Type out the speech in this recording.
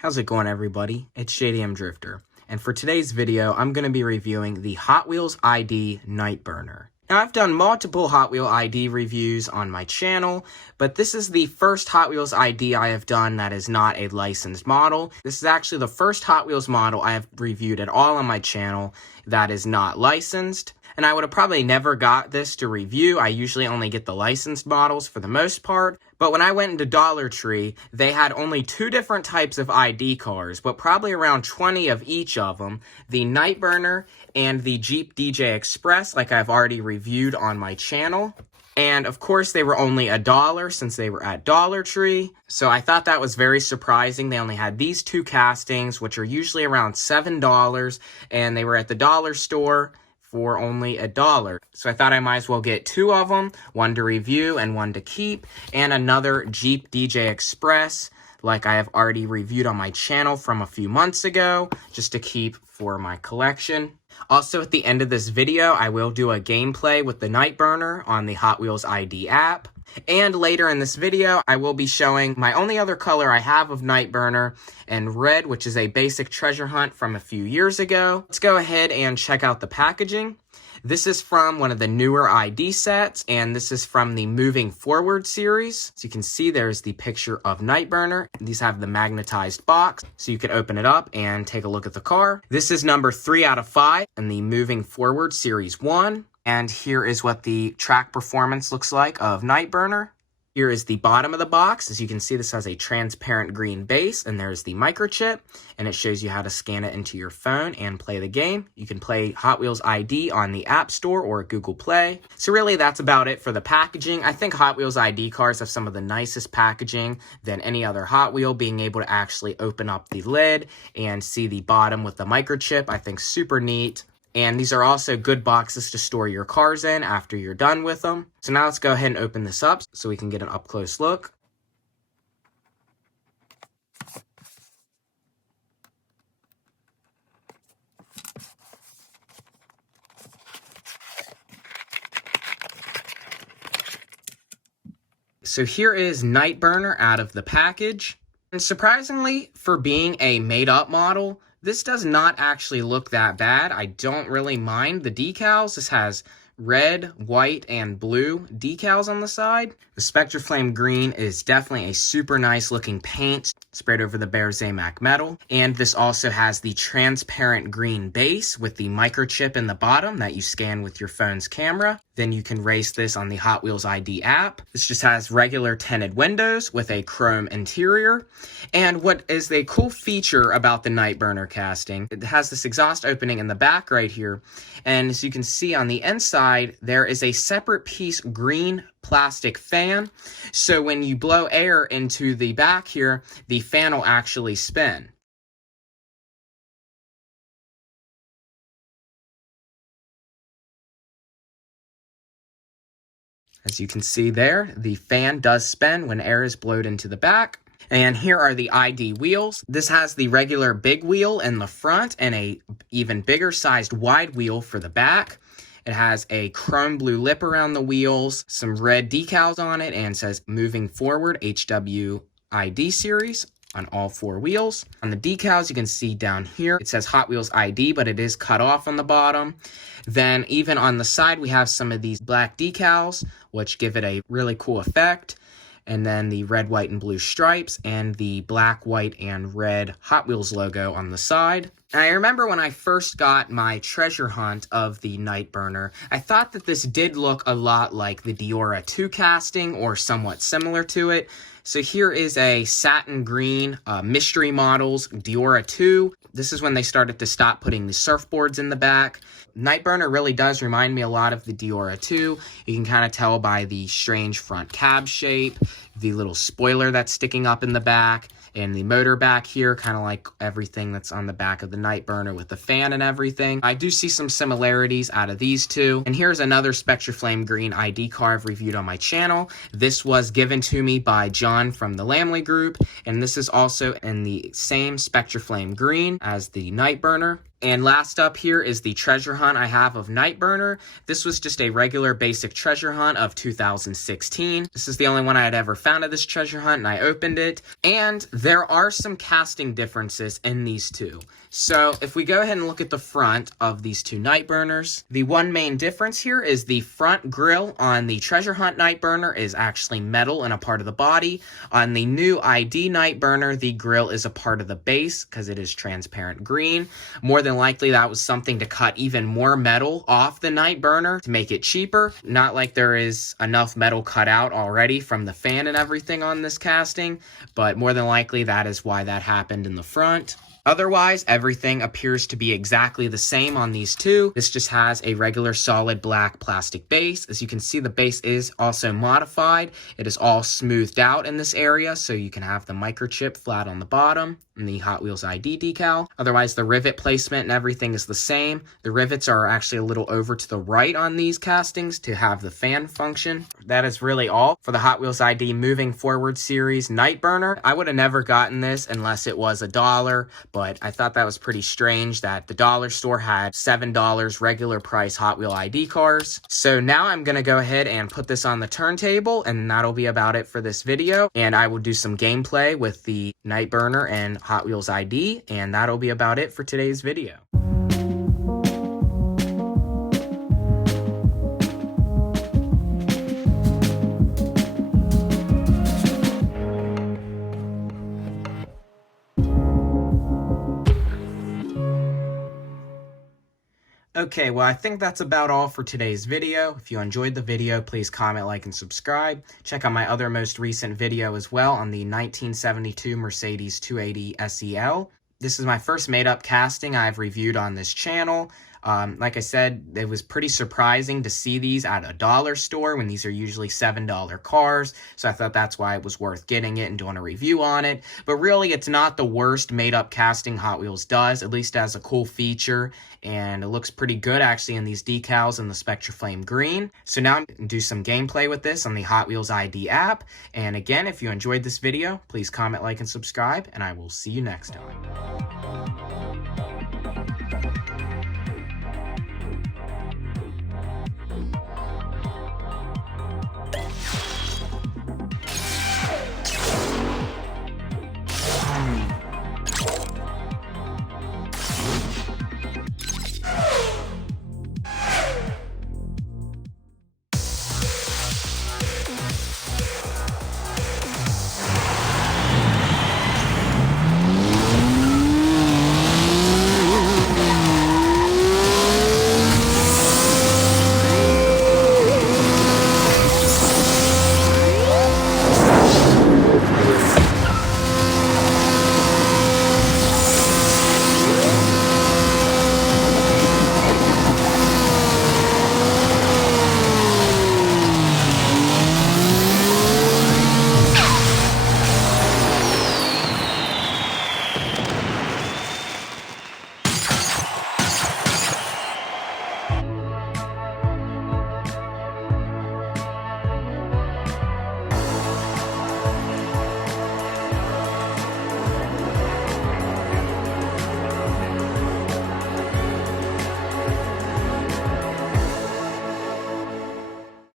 How's it going, everybody? It's JDM Drifter, and for today's video, I'm going to be reviewing the Hot Wheels ID Nightburner. Now, I've done multiple Hot Wheel ID reviews on my channel, but this is the first Hot Wheels ID I have done that is not a licensed model. This is actually the first Hot Wheels model I have reviewed at all on my channel that is not licensed. And I would have probably never got this to review. I usually only get the licensed models for the most part. But when I went into Dollar Tree, they had only two different types of ID cars, but probably around 20 of each of them. The Nightburner and the Jeep DJ Express, like I've already reviewed on my channel. And of course, they were only $1 since they were at Dollar Tree. So I thought that was very surprising. They only had these two castings, which are usually around $7, and they were at the dollar store for only $1. So I thought I might as well get two of them, one to review and one to keep, and another Jeep DJ Express, like I have already reviewed on my channel from a few months ago, just to keep for my collection. Also, at the end of this video, I will do a gameplay with the Nightburner on the Hot Wheels ID app. And later in this video, I will be showing my only other color I have of Nightburner, and red, which is a basic treasure hunt from a few years ago. Let's go ahead and check out the packaging. This is from one of the newer ID sets, and this is from the Moving Forward series. So you can see there's the picture of Nightburner. These have the magnetized box, so you can open it up and take a look at the car. This is number 3 out of 5 in the Moving Forward Series 1. And here is what the track performance looks like of Nightburner. Here is the bottom of the box. As you can see, this has a transparent green base, and there's the microchip, and it shows you how to scan it into your phone and play the game. You can play Hot Wheels ID on the App Store or Google Play. So really, that's about it for the packaging. I think Hot Wheels ID cars have some of the nicest packaging than any other Hot Wheel. Being able to actually open up the lid and see the bottom with the microchip, I think super neat. And these are also good boxes to store your cars in after you're done with them. So now let's go ahead and open this up so we can get an up-close look. So here is Nightburner out of the package. And surprisingly, for being a made-up model, this does not actually look that bad. I don't really mind the decals. This has red, white, and blue decals on the side. The Spectraflame green is definitely a super nice looking paint sprayed over the Bear Zamac metal. And this also has the transparent green base with the microchip in the bottom that you scan with your phone's camera. Then you can race this on the Hot Wheels ID app. This just has regular tinted windows with a chrome interior. And what is a cool feature about the Nightburner casting, it has this exhaust opening in the back right here. And as you can see on the inside, there is a separate piece green plastic fan. So when you blow air into the back here, the fan will actually spin. As you can see there, the fan does spin when air is blown into the back. And here are the ID wheels. This has the regular big wheel in the front and a even bigger sized wide wheel for the back. It has a chrome blue lip around the wheels, some red decals on it, and says Moving Forward HWID series on all 4 wheels. On the decals, you can see down here, it says Hot Wheels ID, but it is cut off on the bottom. Then even on the side, we have some of these black decals, which give it a really cool effect. And then the red, white, and blue stripes, and the black, white, and red Hot Wheels logo on the side. And I remember when I first got my treasure hunt of the Nightburner, I thought that this did look a lot like the Diora 2 casting, or somewhat similar to it. So here is a satin green mystery models Diora 2. This is when they started to stop putting the surfboards in the back. Nightburner really does remind me a lot of the Diora 2. You can kind of tell by the strange front cab shape, the little spoiler that's sticking up in the back, and the motor back here, kind of like everything that's on the back of the Nightburner with the fan and everything. I do see some similarities out of these two. And here's another Spectraflame green ID car I've reviewed on my channel. This was given to me by John from the Lamley Group, and this is also in the same Spectraflame green as the Nightburner. And last up here is the treasure hunt I have of Nightburner. This was just a regular basic treasure hunt of 2016. This is the only one I had ever found of this treasure hunt, and I opened it. And there are some casting differences in these two. So if we go ahead and look at the front of these two Nightburners, the one main difference here is the front grille on the treasure hunt Nightburner is actually metal and a part of the body. On the new ID Nightburner, the grille is a part of the base because it is transparent green. More than likely that was something to cut even more metal off the Nightburner to make it cheaper. Not like there is enough metal cut out already from the fan and everything on this casting, but more than likely that is why that happened in the front. Otherwise, everything appears to be exactly the same on these two. This just has a regular solid black plastic base. As you can see, the base is also modified. It is all smoothed out in this area, so you can have the microchip flat on the bottom and the Hot Wheels ID decal. Otherwise, the rivet placement and everything is the same. The rivets are actually a little over to the right on these castings to have the fan function. That is really all for the Hot Wheels ID Moving Forward series Nightburner. I would have never gotten this unless it was $1, but I thought that was pretty strange that the dollar store had $7 regular price Hot Wheel ID cars. So now I'm going to go ahead and put this on the turntable, and that'll be about it for this video. And I will do some gameplay with the Nightburner and Hot Wheels ID, and that'll be about it for today's video. Okay, well, I think that's about all for today's video. If you enjoyed the video, please comment, like, and subscribe. Check out my other most recent video as well on the 1972 Mercedes 280 SEL. This is my first made-up casting I've reviewed on this channel. Like I said, it was pretty surprising to see these at a dollar store when these are usually $7 cars. So I thought that's why it was worth getting it and doing a review on it. But really, it's not the worst made-up casting Hot Wheels does. At least it has a cool feature, and it looks pretty good actually in these decals in the Spectraflame green. So now I'm going to do some gameplay with this on the Hot Wheels ID app. And again, if you enjoyed this video, please comment, like, and subscribe, and I will see you next time.